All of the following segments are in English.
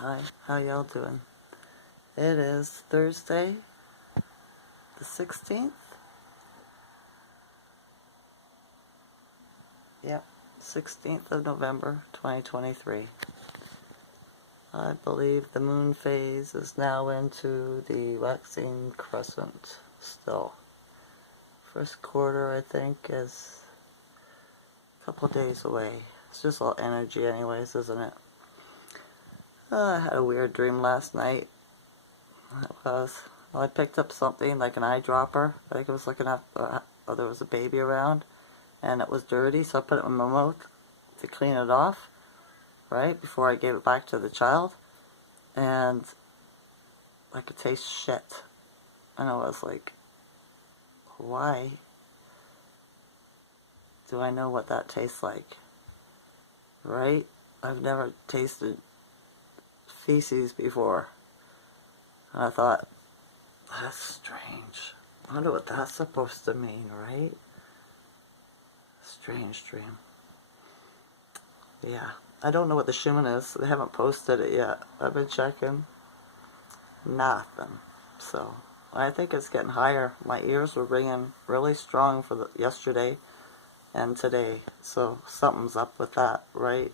Hi, how y'all doing? It is Thursday, the 16th? Yep, 16th of November, 2023. I believe the moon phase is now into the waxing crescent still. First quarter, I think, is a couple days away. It's just all energy anyways, isn't it? I had a weird dream last night. Well, I picked up something like an eyedropper. I think it was looking at, there was a baby around, and it was dirty, so I put it in my mouth to clean it off, right, before I gave it back to the child, and I could taste shit. And I was like, why do I know what that tastes like, right? I've never tasted feces before. And I thought, that's strange. I wonder what that's supposed to mean, right? Strange dream. Yeah. I don't know what the Schumann is. They haven't posted it yet. I've been checking. Nothing. So, I think it's getting higher. My ears were ringing really strong for yesterday and today. So, something's up with that, right?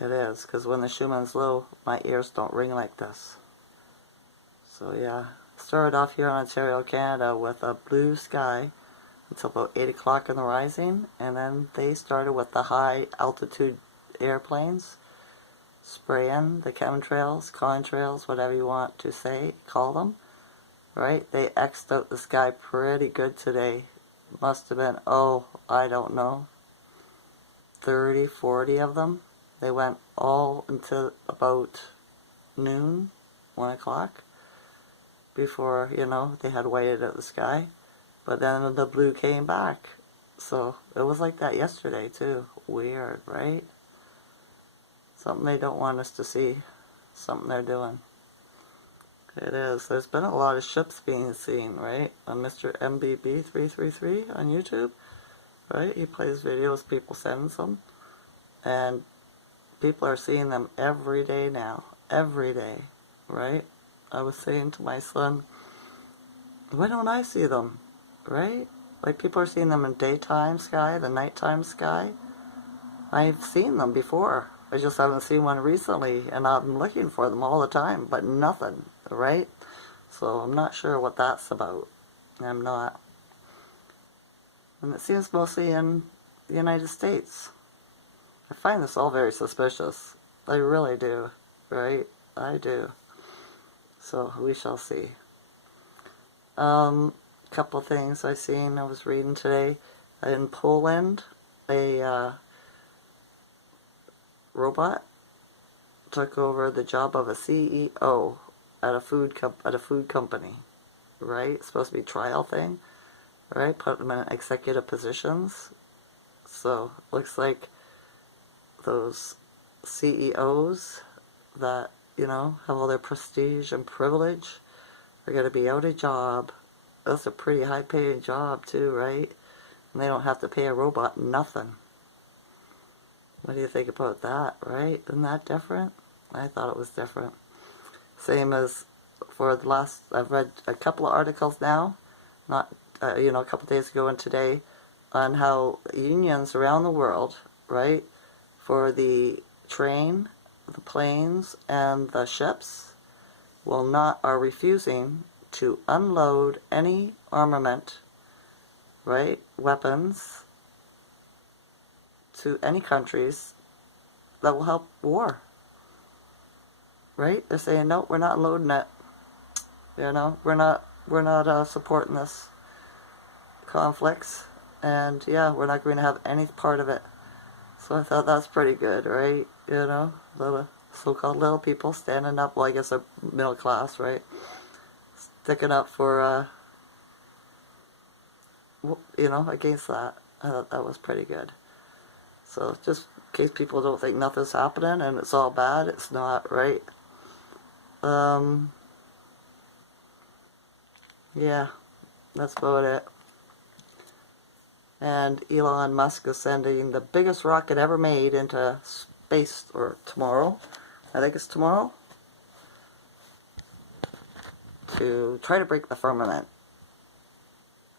It is. Because when the Schumann's low, my ears don't ring like this. So, yeah. Started off here in Ontario, Canada with a blue sky until about 8 o'clock in the rising, and then they started with the high altitude airplanes spraying the chemtrails, contrails, whatever you want to say, call them, right? They X'd out the sky pretty good today. Must have been, I don't know, 30, 40 of them. They went all until about noon, 1 o'clock, before, they had whited out the sky. But then the blue came back. So it was like that yesterday too. Weird, right? Something they don't want us to see. Something they're doing. It is. There's been a lot of ships being seen, right? On Mr. MBB333 on YouTube, right? He plays videos, people send them. And people are seeing them every day now. Every day, right? I was saying to my son, why don't I see them? Right? Like people are seeing them in daytime sky, the nighttime sky. I've seen them before. I just haven't seen one recently, and I'm looking for them all the time, but nothing, right? So I'm not sure what that's about. I'm not. And it seems mostly in the United States. I find this all very suspicious. I really do, right? I do. So we shall see. Couple things I was reading today. In Poland, a robot took over the job of a CEO at a food company, right? It's supposed to be a trial thing, right? Put them in executive positions. So looks like those CEOs that have all their prestige and privilege are going to be out of job. That's a pretty high-paying job too, right? And they don't have to pay a robot nothing. What do you think about that, right? Isn't that different? I thought it was different. Same as for the last, I've read a couple of articles now, not, a couple of days ago and today, on how unions around the world, right, for the train, the planes, and the ships are refusing to unload any armament, right, weapons, to any countries that will help war, right? They're saying, no, we're not loading it. We're not supporting this conflicts, and yeah, we're not going to have any part of it. So I thought that's pretty good, right? Little so-called little people standing up. Well, I guess they're middle class, right? Sticking up for, against that. I thought that was pretty good. So just in case people don't think nothing's happening and it's all bad, it's not, right? Yeah, that's about it. And Elon Musk is sending the biggest rocket ever made into space, or tomorrow, I think it's tomorrow, to try to break the firmament.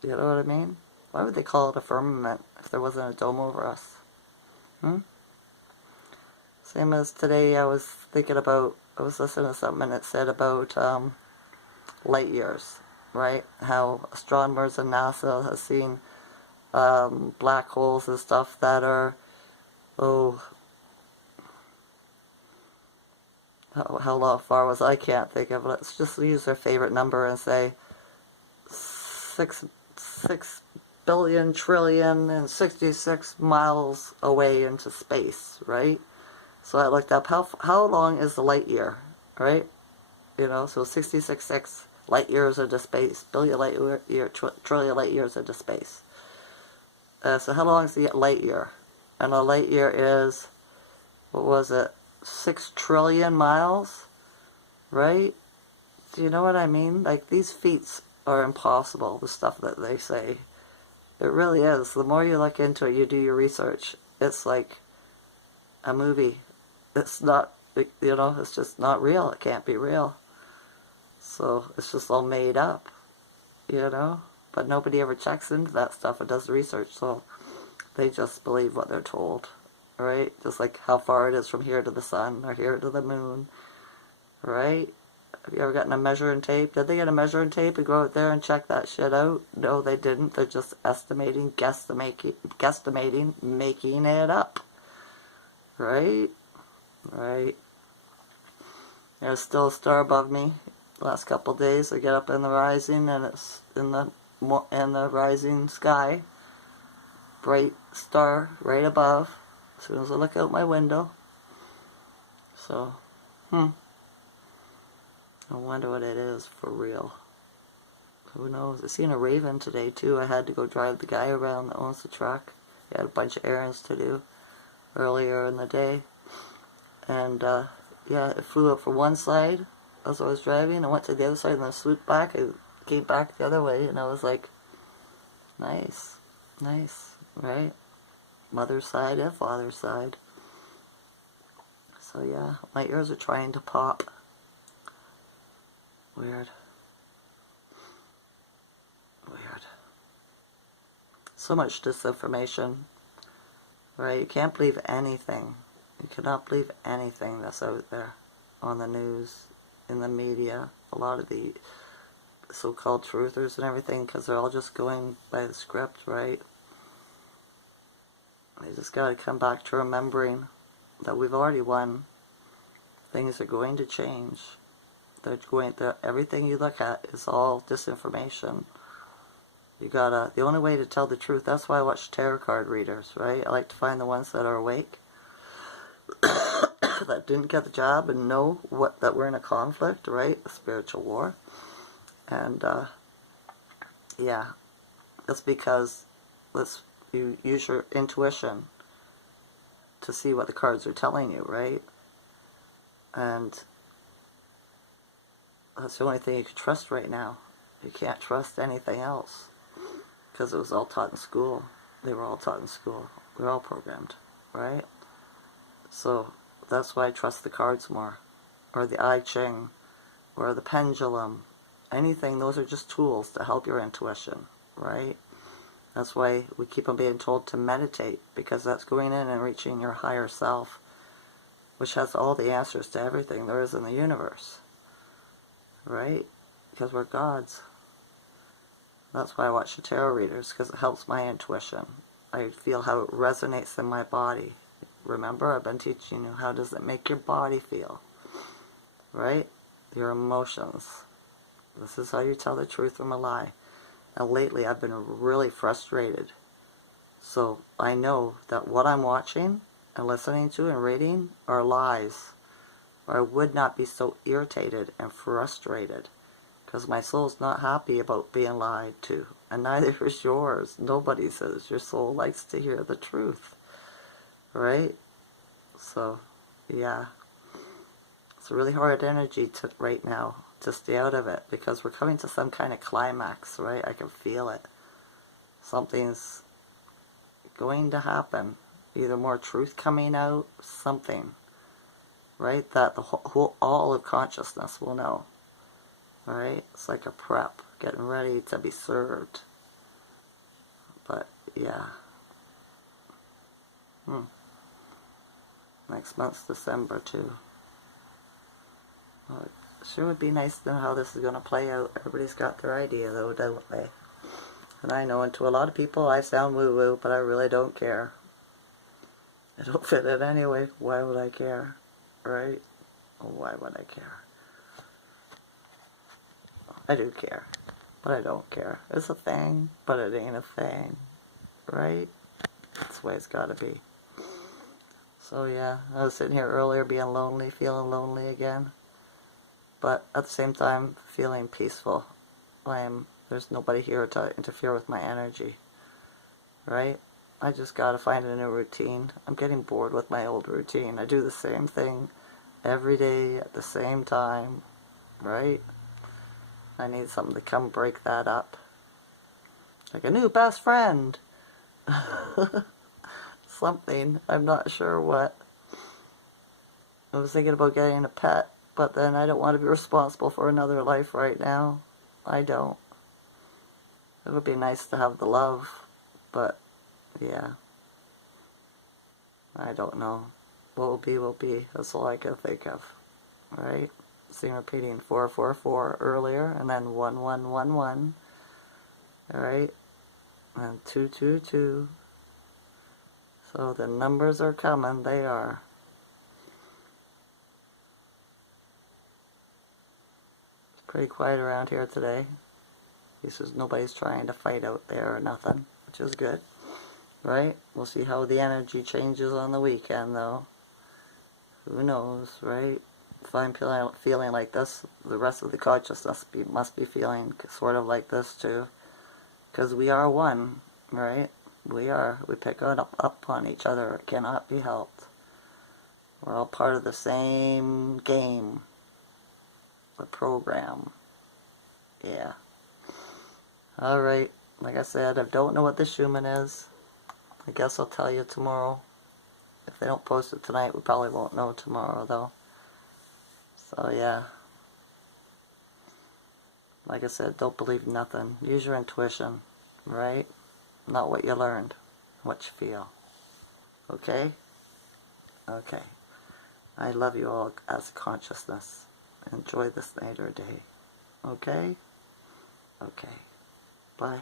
You know what I mean? Why would they call it a firmament if there wasn't a dome over us? Same as today, I was thinking about, I was listening to something and it said about light years, right? How astronomers and NASA have seen black holes and stuff that are, how far was I can't think of it. Let's just use their favorite number and say 6 billion trillion and 66 miles away into space, right? So I looked up how long is the light year, right? You know, so 66 light years into space, billion light year, trillion light years into space. So how long is the light year? And a light year is, what was it, 6 trillion miles, right? Do you know what I mean? Like, these feats are impossible, the stuff that they say. It really is. The more you look into it, you do your research, it's like a movie. It's not, you know, it's just not real. It can't be real. So it's just all made up, you know? But nobody ever checks into that stuff and does the research, so they just believe what they're told, right? Just like how far it is from here to the sun or here to the moon, right? Have you ever gotten a measuring tape? Did they get a measuring tape and go out there and check that shit out? No, they didn't. They're just estimating, guesstimating, making it up, right? Right. There's still a star above me. The last couple of days, I get up in the rising, and it's in the rising sky. Bright star right above. As soon as I look out my window. So, I wonder what it is for real. Who knows? I seen a raven today too. I had to go drive the guy around that owns the truck. He had a bunch of errands to do earlier in the day. And yeah, it flew up for one side as I was driving. I went to the other side and then swooped back. It came back the other way, and I was like, nice, nice, right? Mother's side and father's side. So yeah, my ears are trying to pop. Weird. Weird. So much disinformation, right? You can't believe anything. You cannot believe anything that's out there on the news, in the media, a lot of the so-called truthers and everything, because they're all just going by the script, right? They just got to come back to remembering that we've already won. Things are going to change. Everything you look at is all disinformation. The only way to tell the truth, that's why I watch tarot card readers, right? I like to find the ones that are awake, that didn't get the job and know that we're in a conflict, right? A spiritual war. And yeah, it's because you use your intuition to see what the cards are telling you, right? And that's the only thing you can trust right now. You can't trust anything else, because it was all taught in school. They were all taught in school. We're all programmed, right? So that's why I trust the cards more, or the I Ching, or the pendulum. Anything, those are just tools to help your intuition, right? That's why we keep on being told to meditate, because that's going in and reaching your higher self, which has all the answers to everything there is in the universe, right? Because we're gods. That's why I watch the tarot readers, because it helps my intuition. I feel how it resonates in my body. Remember, I've been teaching you, how does it make your body feel, right? Your emotions. This is how you tell the truth from a lie. And lately I've been really frustrated. So I know that what I'm watching and listening to and reading are lies, or I would not be so irritated and frustrated, because my soul's not happy about being lied to, and neither is yours. Nobody says your soul likes to hear the truth, right? So yeah, it's a really hard energy right now to stay out of it, because we're coming to some kind of climax, right? I can feel it. Something's going to happen. Either more truth coming out, something. right? That the whole all of consciousness will know, right? It's like a prep, getting ready to be served. But yeah, next month's December too. Well, it sure would be nice to know how this is going to play out. Everybody's got their idea though, don't they? And I know, and to a lot of people I sound woo-woo, but I really don't care. It don't fit in anyway. Why would I care? Right? Why would I care? I do care, but I don't care. It's a thing, but it ain't a thing. Right? That's the way it's gotta be. So yeah, I was sitting here earlier being lonely, feeling lonely again. But at the same time, feeling peaceful. There's nobody here to interfere with my energy. Right? I just gotta find a new routine. I'm getting bored with my old routine. I do the same thing every day at the same time. Right? I need something to come break that up. Like a new best friend. Something. I'm not sure what. I was thinking about getting a pet, but then I don't want to be responsible for another life right now. I don't. It would be nice to have the love, but yeah. I don't know. What will be, will be. That's all I can think of. Right? Seen repeating 444 earlier, and then 1111. Alright? And 222. So the numbers are coming. They are. It's pretty quiet around here today. He says nobody's trying to fight out there or nothing, which is good. Right? We'll see how the energy changes on the weekend, though. Who knows, right? If I'm feeling like this, the rest of the consciousness must be feeling sort of like this, too. Because we are one, right? We are. We pick up on each other. It cannot be helped. We're all part of the same game. The program. Yeah. Alright. Like I said, I don't know what the Schumann is. I guess I'll tell you tomorrow. If they don't post it tonight, we probably won't know tomorrow, though. So, yeah. Like I said, don't believe nothing. Use your intuition, right? Not what you learned. What you feel. Okay? Okay. I love you all as a consciousness. Enjoy this night or day. Okay? Okay. Bye.